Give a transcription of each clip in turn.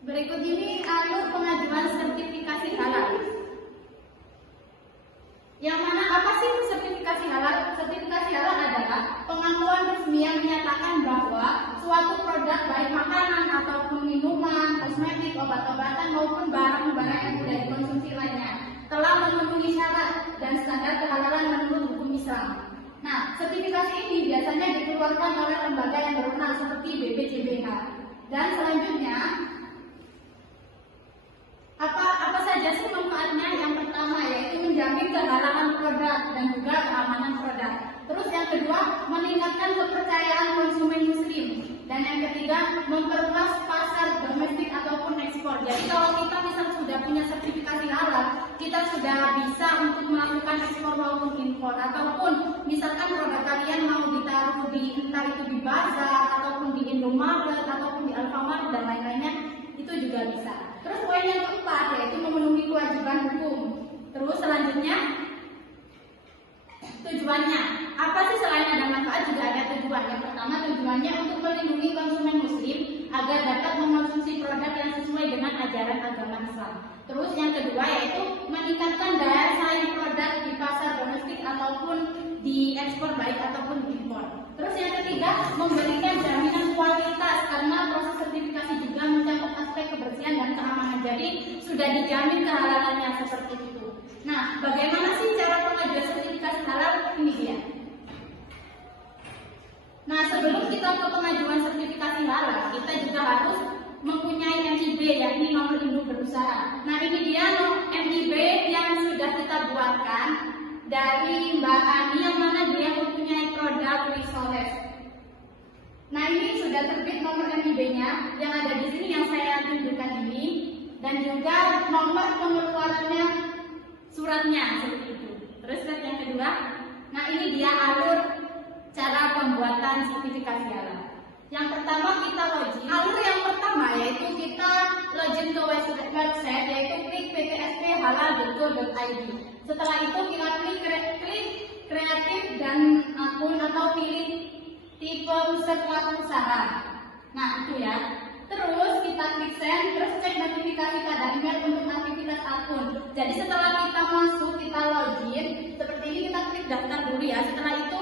Berikut ini alur pengajuan sertifikasi halal. Yang mana apa sih sertifikasi halal? Sertifikasi halal adalah pengakuan resmi yang menyatakan bahwa suatu produk baik makanan ataupun minuman, kosmetik, obat-obatan maupun barang-barang yang tidak dikonsumsi lainnya telah memenuhi syarat dan standar kehalalan menurut hukum Islam. Nah, sertifikasi ini biasanya dikeluarkan oleh lembaga yang berwenang seperti BPJBH. Dan selanjutnya, apa saja sih manfaatnya? Yang pertama yaitu menjamin kehalalan produk dan juga keamanan produk. Terus yang kedua, meningkatkan kepercayaan konsumen muslim. Dan yang ketiga, memperluas pasar domestik ataupun ekspor. Jadi kalau kita misal sudah punya sertifikasi halal, kita sudah bisa untuk melakukan ekspor maupun impor. Ataupun misalkan produk kalian mau ditaruh di entah itu di bazar ataupun di Indomaret ataupun di Alfamart dan lain-lainnya, itu juga bisa. Terus poin yang keempat yaitu memenuhi kewajiban hukum. Terus selanjutnya tujuannya. Apa sih selain ada manfaat juga ada tujuan. Yang pertama tujuannya untuk melindungi konsumen muslim agar dapat mengonsumsi produk yang sesuai dengan ajaran agama Islam. Terus yang kedua yaitu meningkatkan daya saing produk di pasar domestik ataupun di ekspor baik ataupun impor. Terus yang ketiga memberikan jaminan kualitas karena proses sertifikasi juga mencakup aspek kebersihan dan keamanan. Jadi sudah dijamin kehalalannya seperti itu. Nah, bagaimana sih cara pengajuan sertifikasi halal? Ini dia. Nah, sebelum kita ke pengajuan sertifikasi halal, kita juga harus mempunyai MIB, yakni nomor induk berusaha. Nah, ini dia MIB yang sudah kita buatkan dari Mbak Ani, yang mana dia mempunyai produk Risoles. Nah, ini sudah terbit nomor MIB-nya yang ada di sini yang saya tunjukkan ini, dan juga nomor pengeluarannya suratnya seperti itu. Terus yang kedua, nah ini dia alur cara pembuatan sertifikasi halal. Yang pertama kita login. Alur yang pertama yaitu kita login ke website yaitu klik ptsp.halal.co.id. Setelah itu kita klik kreatif dan akun atau pilih tipe pelaku usaha. Nah itu ya. Terus kita klik send, terus cek notifikasi pada email untuk aktivitas akun. Jadi setelah kita masuk, kita login, seperti ini kita klik daftar dulu ya. Setelah itu,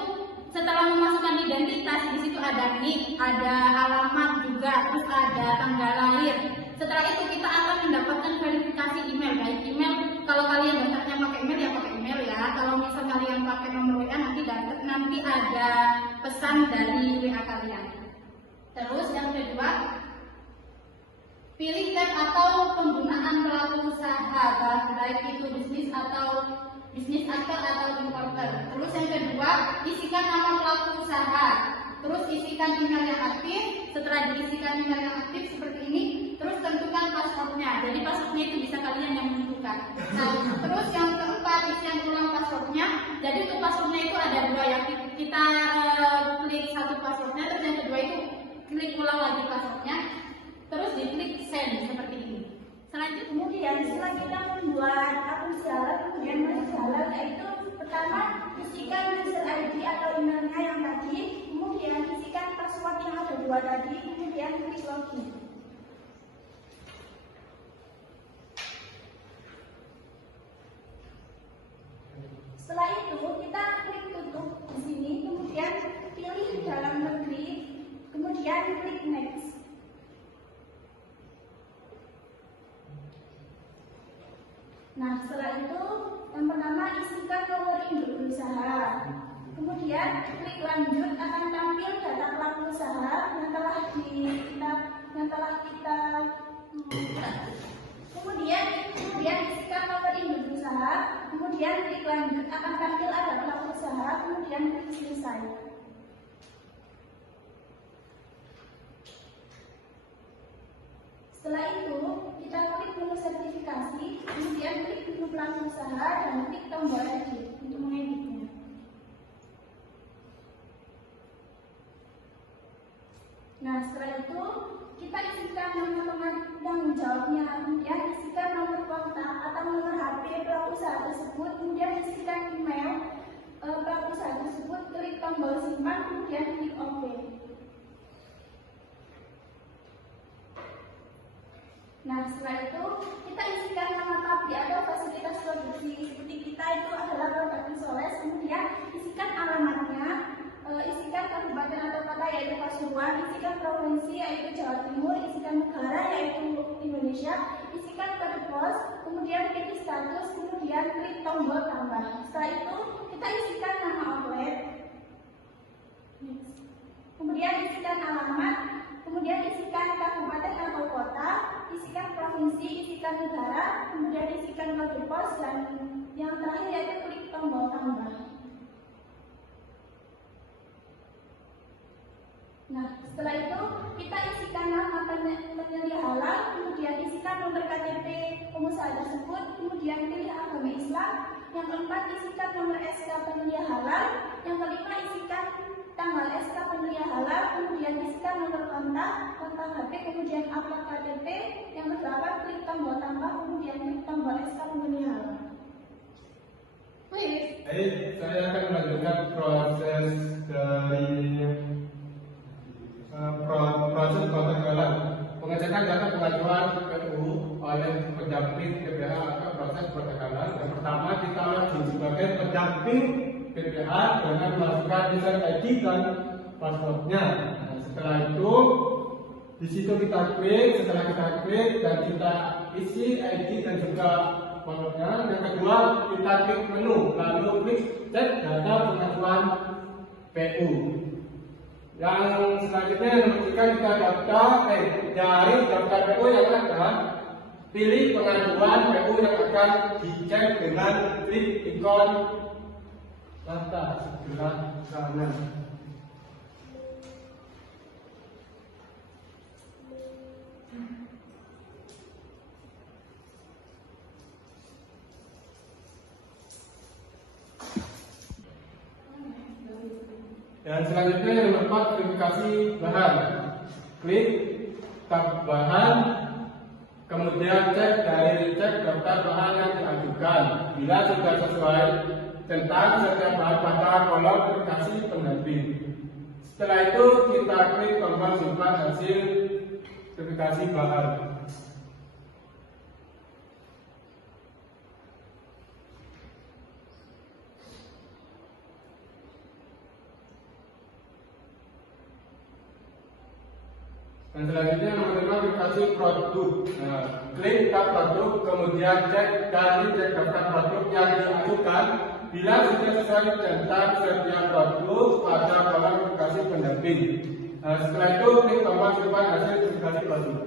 setelah memasukkan identitas, di situ ada NIK, ada alamat juga, terus ada tanggal lahir. Setelah itu kita akan mendapatkan verifikasi email, baik email. Kalau kalian daftarnya pakai email ya pakai email ya. Kalau misal kalian pakai nomor WA nanti ada pesan dari WA kalian. Terus yang kedua, pilih tab atau penggunaan pelaku usaha, baik itu bisnis aktor atau importer. Terus yang kedua, isikan nama pelaku usaha. Terus isikan email yang aktif. Setelah diisikan email yang aktif seperti ini, terus tentukan passwordnya. Jadi passwordnya itu bisa kalian yang menentukan. Nah, terus yang keempat, isian ulang passwordnya. Jadi untuk passwordnya itu ada dua ya. Kita klik satu passwordnya, terus yang kedua itu klik ulang lagi passwordnya. Terus diklik send seperti ini. Selanjutnya Kemudian setelah kita membuat akun halal, kemudian masuk halal, yaitu pertama isikan user ID atau emailnya yang tadi, kemudian isikan password yang ada dua tadi, kemudian klik login. Setelah itu kita klik tutup di sini, kemudian pilih dalam negeri, kemudian klik next. Nah, setelah itu yang pertama isikan nomor induk berusaha. Kemudian klik lanjut, akan tampil data pelaku usaha yang telah kita kemudian isikan nomor induk berusaha. Kemudian klik lanjut, akan tampil ada pelaku usaha. Kemudian klik selesai. Setelah itu, kita klik menu sertifikasi, kemudian klik menu pelaku usaha, dan klik tombol edit untuk mengeditnya. Nah, setelah itu, kita isikan nama tanggung jawabnya, kemudian isikan nomor kontak atau nomor HP pelaku usaha tersebut, kemudian isikan email pelaku usaha tersebut, klik tombol simpan, kemudian klik OK. Nah, setelah itu kita isikan nama pabrik atau fasilitas produksi. Seperti kita itu adalah produk Soles, kemudian isikan alamatnya, isikan kabupaten atau kota yaitu Pasuruan, isikan provinsi yaitu Jawa Timur, isikan negara yaitu Indonesia, isikan kode pos, kemudian pilih status, kemudian klik tombol tambah. Setelah itu kita isikan nama outlet, kemudian isikan alamat, kemudian isikan kabupaten atau kota, isikan provinsi, isikan negara, kemudian isikan kode pos, dan yang terakhir yaitu klik tombol tambah. Nah, setelah itu kita isikan nama penyelia halal, kemudian isikan nomor KTP pengusaha tersebut, kemudian pilih agama Islam. Yang keempat, isikan nomor SK penyelia halal. Yang kelima, isikan tanggal SK penyelia halal, kemudian isikan nomor kontak HP, kemudian upload KTP. Yang kedelapan, klik tombol tambah, kemudian klik tombol SK penyelia halal. Baik, saya akan melanjutkan proses dari proses protokol pengecekan data pengajuan PU oleh pendamping PPH atau proses protokolan. Yang pertama, kita login sebagai pendamping PPH dengan memasukkan user ID dan passwordnya. Nah, setelah itu di situ kita klik, setelah kita klik dan kita isi ID dan juga passwordnya. Yang kedua, kita klik menu lalu klik cek data pengajuan PU. Yang selanjutnya ketika kita dari daftar PU yang ada, pilih pengajuan PU yang akan dicek dengan klik ikon daftar sebelah kanan. Dan selanjutnya yang keempat, verifikasi bahan. Klik tab bahan, kemudian cek daftar bahan yang diajukan. Bila sudah sesuai tentang setiap bahan pada kolom verifikasi pendamping. Setelah itu kita klik tombol simpan hasil verifikasi bahan. Dan selanjutnya nomor 5, verifikasi produk. Nah, klik tab produk, kemudian cek daftar produk yang diajukan. Bila sudah sesuai tentang setiap produk pada kolom verifikasi pendamping. Nah, setelah itu klik tombol simpan hasil verifikasi produk.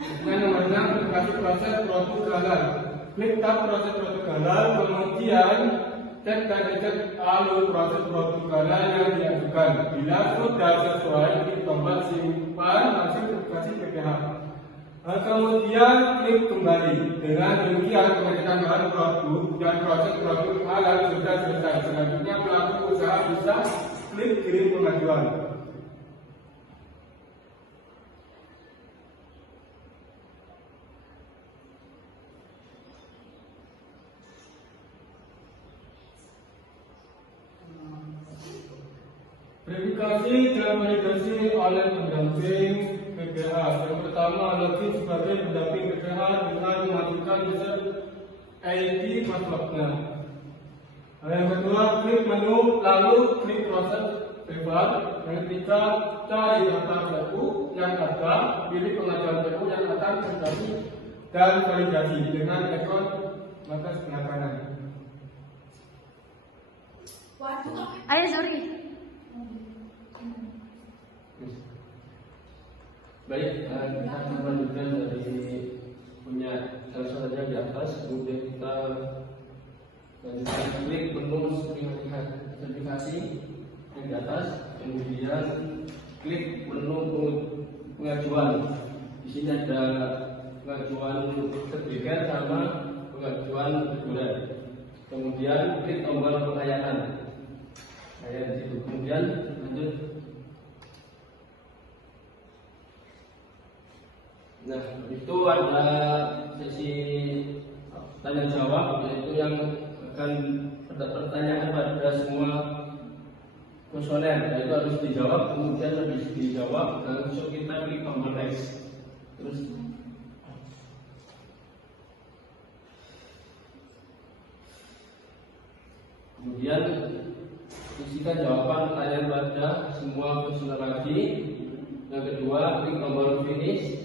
Dengan nomor 6, verifikasi proses produk halal. Klik tab proses produk halal, kemudian cek dan cek alur proses produk halal yang diajukan. Bila sudah sesuai, klik tombol simpan hasil verifikasi PPH. Kemudian klik kembali. Dengan demikian pengecekan bahan produk dan proses produk halal sudah selesai. Selanjutnya pelaku usaha bisa klik kirim pengajuan. Verifikasi dan validasi oleh pendamping PPH. Yang pertama, login sebagai pendamping PPH dengan memasukkan user ID passwordnya. Yang kedua, klik menu lalu klik proses bebas. Yang ketiga, cari daftar PU yang ada, pilih pengajuan PU yang akan terjadi dan validasi dengan ikon mata sebelah kanan. Ayo Zuri. Baik, kita akan lanjutkan dari punya salah satunya di atas, kemudian kita lanjutkan klik menu sertifikasi yang di atas, kemudian klik menu pengajuan. Di sini ada pengajuan sertifikat sama pengajuan teguran. Kemudian klik tombol pelayanan. Saya di situ. Kemudian lanjut. Nah, itu ada sesi tanya jawab, yaitu yang akan ada pertanyaan pada semua kuesioner, nah itu harus dijawab, kemudian habis dijawab langsung kita klik tombol next. Terus kemudian isikan jawaban pertanyaan pada semua kuesioner lagi. Yang kedua klik tombol finish.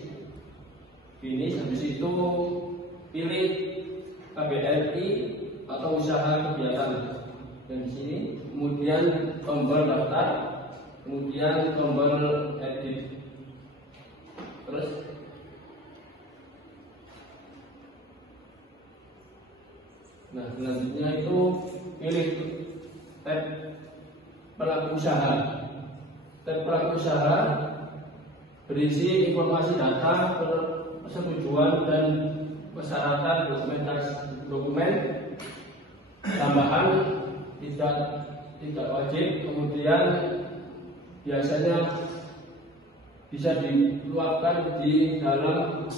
Habis itu pilih KBRI atau usaha kegiatan. Dan di sini kemudian tombol daftar, kemudian tombol edit. Terus nah selanjutnya itu pilih tab pelaku usaha. Tab pelaku usaha berisi informasi data, persetujuan dan persyaratan dokumen tambahan tidak wajib. Kemudian biasanya bisa dikeluarkan di dalam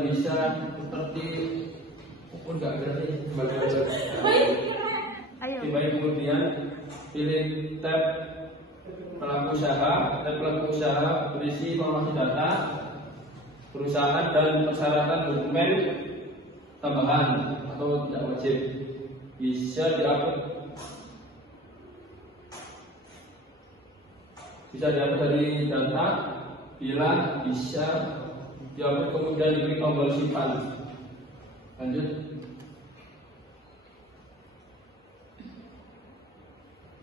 bisa seperti enggak berarti baik. Kemudian pilih tab pelaku usaha. Tab pelaku usaha berisi informasi data, perusahaan dan persyaratan dokumen tambahan atau tidak wajib. Bisa diupload dari data bila bisa diupload, kemudian diklik tombol simpan. Lanjut,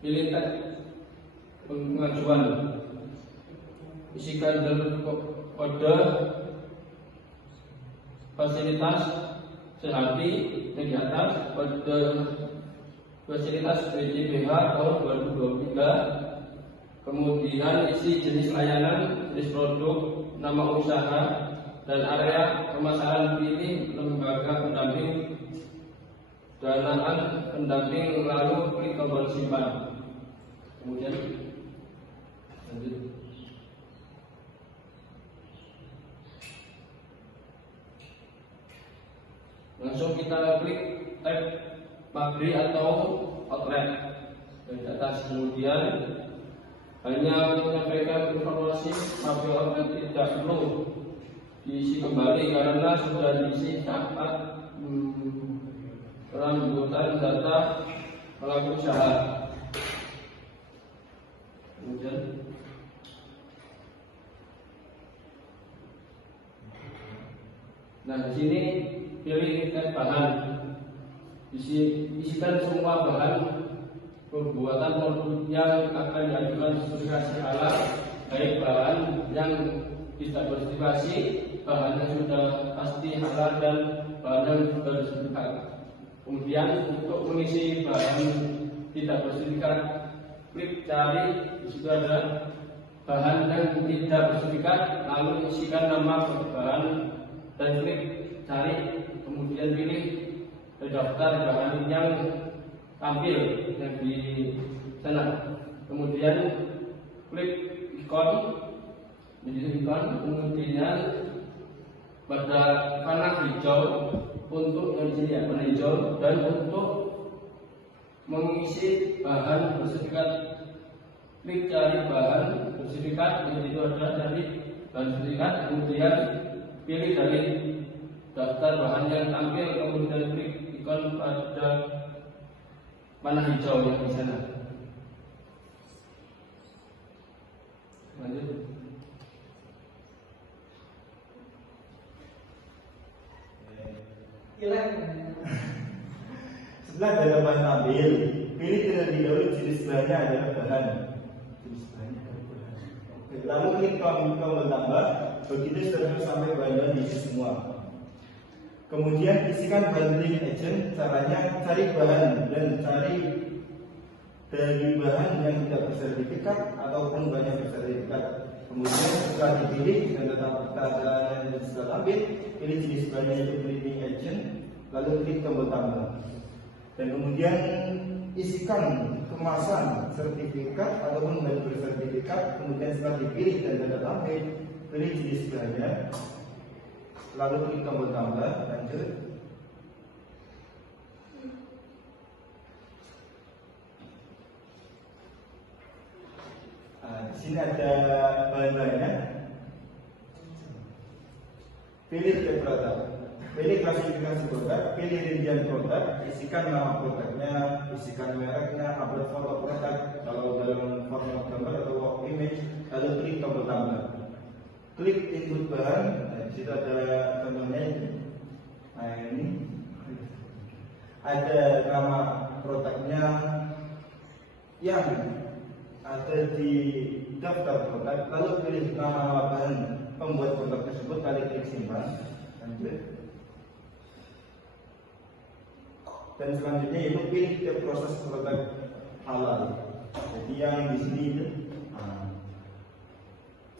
pilih tab pengajuan, isikan kode fasilitas sehati yang di atas, kode fasilitas BCBH tahun 2023, kemudian isi jenis layanan, jenis produk, nama usaha, dan area pemasaran. Pilih lembaga pendamping, danaan pendamping, lalu klik tombol simpan. Kemudian lanjut. Langsung kita klik tab pabrik atau outlet dari atas. Kemudian hanya menyampaikan informasi pabrik outlet tidak perlu diisi kembali karena sudah diisi saat perambutan data pelaku usaha. Kemudian nah di sini pilih tab bahan. Isikan semua bahan pembuatan produk yang akan diajukan spesifikasi halal, baik bahan yang tidak bersertifikasi, bahan yang sudah pasti halal, dan bahan yang bersertifikat. Kemudian untuk mengisi bahan tidak bersertifikat, klik cari. Di situ ada bahan yang tidak bersertifikat, lalu isikan nama bahan dan klik cari. Kemudian pilih daftar bahan yang tampil yang di sana. Kemudian klik ikon, kemudian pada panah hijau untuk yang di sini ya, panah hijau, dan untuk mengisi bahan bersertifikat klik cari bahan bersertifikat. Yang itu ada dari bahan sertifikat, kemudian pilih dari daftar bahan yang tampil, kemudian klik ikon pada panah hijau yang di sana. Lanjut. Setelah ada bahan tampil, pilih terlebih dahulu jenis bahannya adalah bahan. Lalu klik tombol tambah. Begitu seterusnya sampai bahan diisi semua. Kemudian isikan bahan link agent. Caranya cari bahan dan cari dari bahan yang tidak bersertifikat ataupun bahan yang bersertifikat. Kemudian setelah dipilih dan tanda yang sudah tampil, pilih jenis bahannya yaitu link agent, lalu klik tombol tambah. Dan kemudian isikan kemasan sertifikat ataupun bahan bersertifikat. Kemudian setelah dipilih dan tanda tampil, pilih jenis bahannya, lalu klik tombol tambah. Lanjut. sini ada bahan-bahannya. Pilih tipe produk, pilih klasifikasi produk, pilih rincian produk, isikan nama produknya, isikan mereknya, upload foto produk kalau dalam format gambar atau work image, lalu klik tombol tambah. Klik input bahan, nah, di situ ada contohnya ini. Nah ini ada nama produknya yang ada di daftar produk, lalu pilih nama bahan pembuat produk tersebut, kali klik simpan, lanjut. Dan selanjutnya yaitu pilih tiap proses produk halal. Jadi yang di sini itu,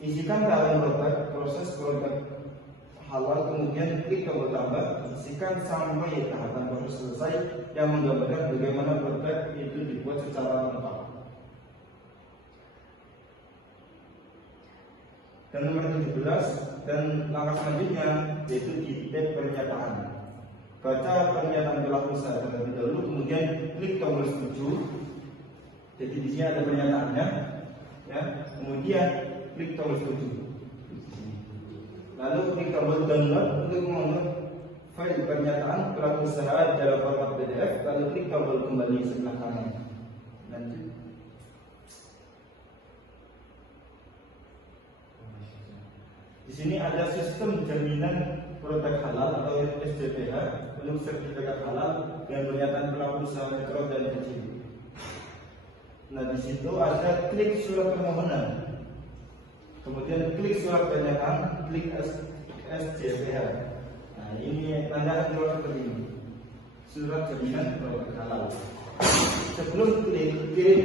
isikan dalam produk, proses produk halal, kemudian klik tombol tambah, isikan sampai tahapan proses selesai yang menggambarkan bagaimana produk itu dibuat secara lengkap. Dan nomor 17 dan langkah selanjutnya yaitu di tab pernyataan. Baca pernyataan pelaku usaha terlebih dahulu, kemudian klik tombol setuju. Jadi di sini ada pernyataannya, ya. Kemudian klik tombol setuju. Lalu klik tombol download untuk mengunduh file pernyataan pelaku usaha dalam format PDF. Lalu klik tombol kembali sebelah kanan. Lanjut. Di sini ada sistem jaminan produk halal atau SJPH untuk sertifikat halal dan pernyataan pelaku usaha mikro dan kecil. Nah di situ ada klik surat permohonan, kemudian klik surat pernyataan, klik SJPH. Nah ini tanda keluar seperti ini, surat jaminan produk halal. Sebelum klik kirim,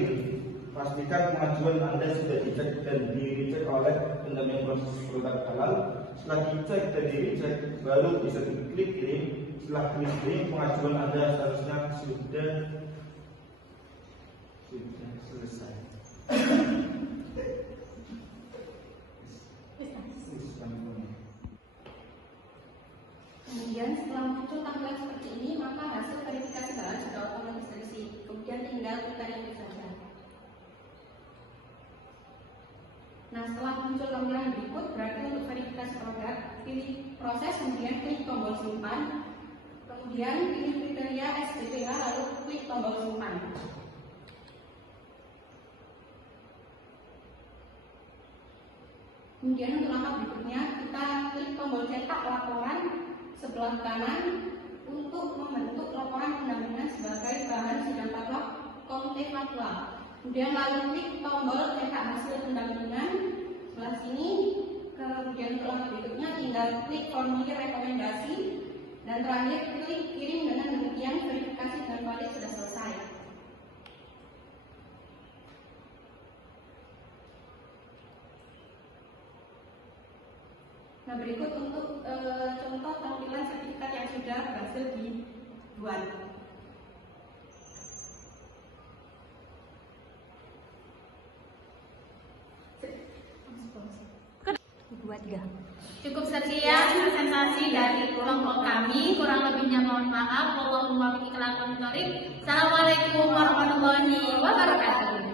pastikan pengajuan Anda sudah dicek dan dicek oleh pendamping proses produk halal. Setelah dicek dan dicek, baru bisa diklik kirim. Setelah klik kirim, pengajuan Anda seharusnya sudah selesai. Kemudian setelah muncul tampilan seperti ini, maka hasil verifikasi halal sudah otomatis terisi. Kemudian tinggal kita ikuti saja. Nah, setelah muncul tampilan berikut, berarti untuk verifikasi produk, pilih proses, kemudian klik tombol simpan, kemudian pilih kriteria SJPH, lalu klik tombol simpan. Kemudian untuk langkah berikutnya, kita klik tombol cetak laporan sebelah kanan untuk membentuk laporan pendampingan sebagai bahan sidang fatwa komite fatwa. Kemudian lalu klik tombol cetak hasil pendampingan sebelah sini. Kemudian untuk langkah berikutnya tinggal klik formulir rekomendasi dan terakhir klik kirim. Dengan demikian verifikasi dan valid sudah selesai. Nah berikut untuk contoh tampilan sertifikat yang sudah berhasil dibuat. Cukup sekian presentasi dari kelompok kami. Kurang lebihnya mohon maaf. Assalamualaikum warahmatullahi wabarakatuh.